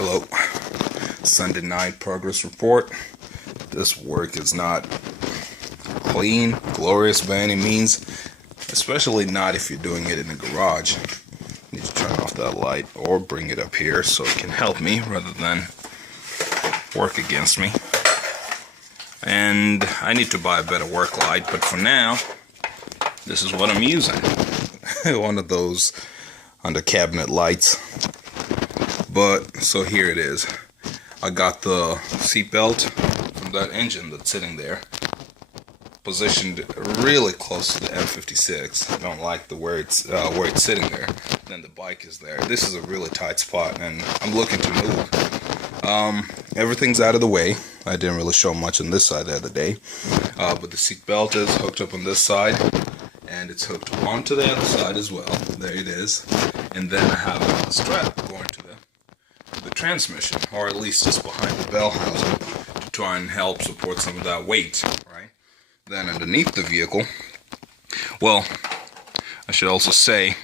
Hello. Sunday night progress report. This work is not clean, glorious by any means, especially not if you're doing it in a garage. You need to turn off that light or bring it up here so it can help me rather than work against me. And I need to buy a better work light, but for now, this is what I'm using. One of those under cabinet lights. But so here it is. I got the seatbelt from that engine that's sitting there positioned really close to the M56. I don't like the where it's sitting there. Then the bike is there. This is a really tight spot, and I'm looking to move. Everything's out of the way. I didn't really show much on this side the other day, but the seatbelt is hooked up on this side, and it's hooked onto the other side as well. There it is. And then I have a strap going to the transmission, or at least just behind the bell housing, to try and help support some of that weight, right? Then underneath the vehicle, well, I should also say,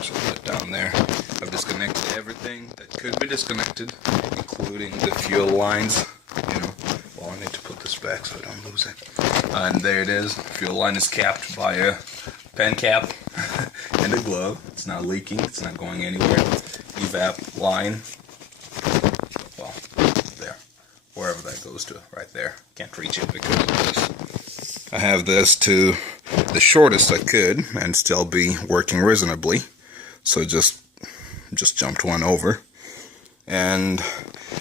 so that down there, I've disconnected everything that could be disconnected, including the fuel lines. Well, I need to put this back so I don't lose it. And there it is. The fuel line is capped by a pen cap and a glove. It's not leaking. It's not going anywhere. Evap line. Well, there. Wherever that goes to. Right there. Can't reach it because of this. I have this to the shortest I could and still be working reasonably. So just jumped one over. And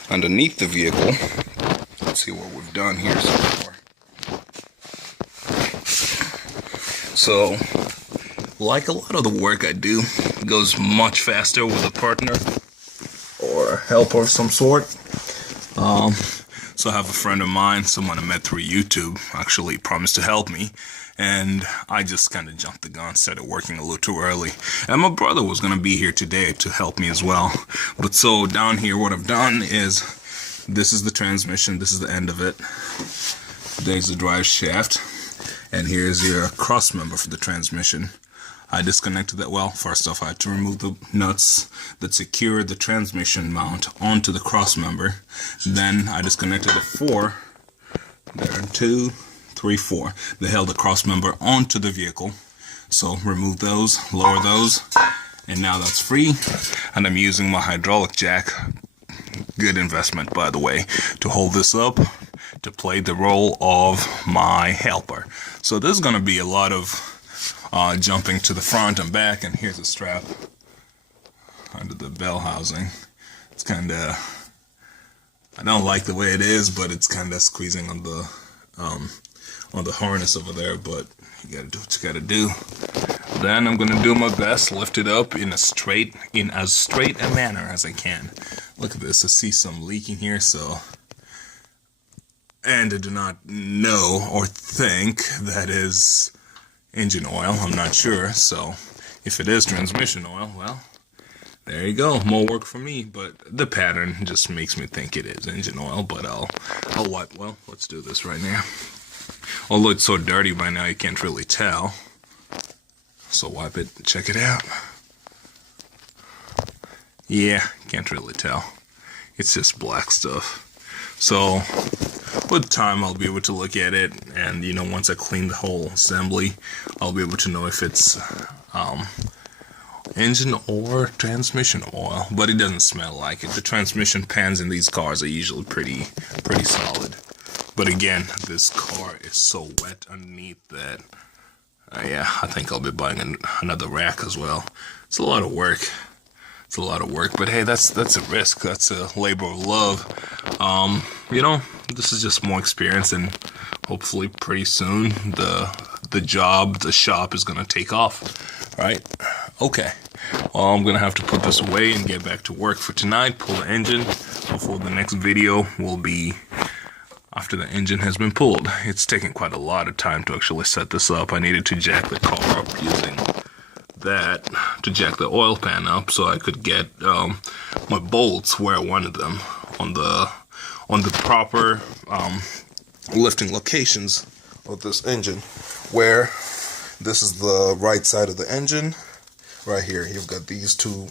underneath the vehicle, let's see what we've done here so far. So, like a lot of the work I do, it goes much faster with a partner or helper of some sort. So I have a friend of mine, someone I met through YouTube, actually promised to help me. And I just kind of jumped the gun, started working a little too early. And my brother was going to be here today to help me as well. But so down here, what I've done is, this is the transmission, this is the end of it. There's the drive shaft. And here's your cross member for the transmission. I disconnected that. Well, first off, I had to remove the nuts that secure the transmission mount onto the cross member. Then I disconnected the four. There are 2, 3, 4. They held the cross member onto the vehicle. So remove those, lower those, and now that's free. And I'm using my hydraulic jack, good investment by the way, to hold this up to play the role of my helper. So there's going to be a lot of jumping to the front and back, and here's a strap under the bell housing. It's kind of, I don't like the way it is, but it's kind of squeezing on the harness over there, but you gotta do what you gotta do. Then I'm gonna do my best, lift it up in as straight a manner as I can. Look at this, I see some leaking here, so, and I do not know or think that is engine oil. I'm not sure, so if it is transmission oil, well, there you go, more work for me. But the pattern just makes me think it is engine oil. But I'll wipe. Well, let's do this right now. Although it's so dirty by now, you can't really tell. So wipe it, check it out. Yeah, can't really tell. It's just black stuff. So with time, I'll be able to look at it, and once I clean the whole assembly, I'll be able to know if it's engine or transmission oil. But it doesn't smell like it. The transmission pans in these cars are usually pretty solid. But again, this car is so wet underneath that, yeah, I think I'll be buying another rack as well. It's a lot of work. It's a lot of work, but hey, that's a risk. That's a labor of love. This is just more experience, and hopefully pretty soon the shop is gonna take off. Right? Okay. Well, I'm gonna have to put this away and get back to work for tonight. Pull the engine. Hopefully the next video will be after the engine has been pulled. It's taking quite a lot of time to actually set this up. I needed to jack the car up using that to jack the oil pan up so I could get my bolts where I wanted them on the proper lifting locations of this engine, where this is the right side of the engine. Right here you've got these two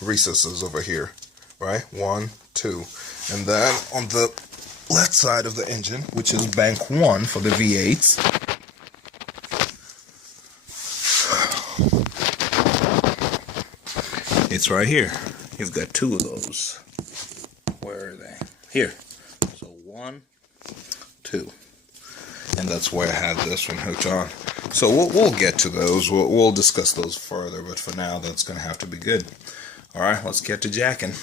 recesses over here, right? 1, 2, and then on the left side of the engine, which is bank 1 for the V8s, it's right here. You've got 2 of those. Where are they? Here. So 1, 2. And that's where I have this one hooked on. So we'll get to those. We'll discuss those further, but for now, that's going to have to be good. All right, let's get to jacking.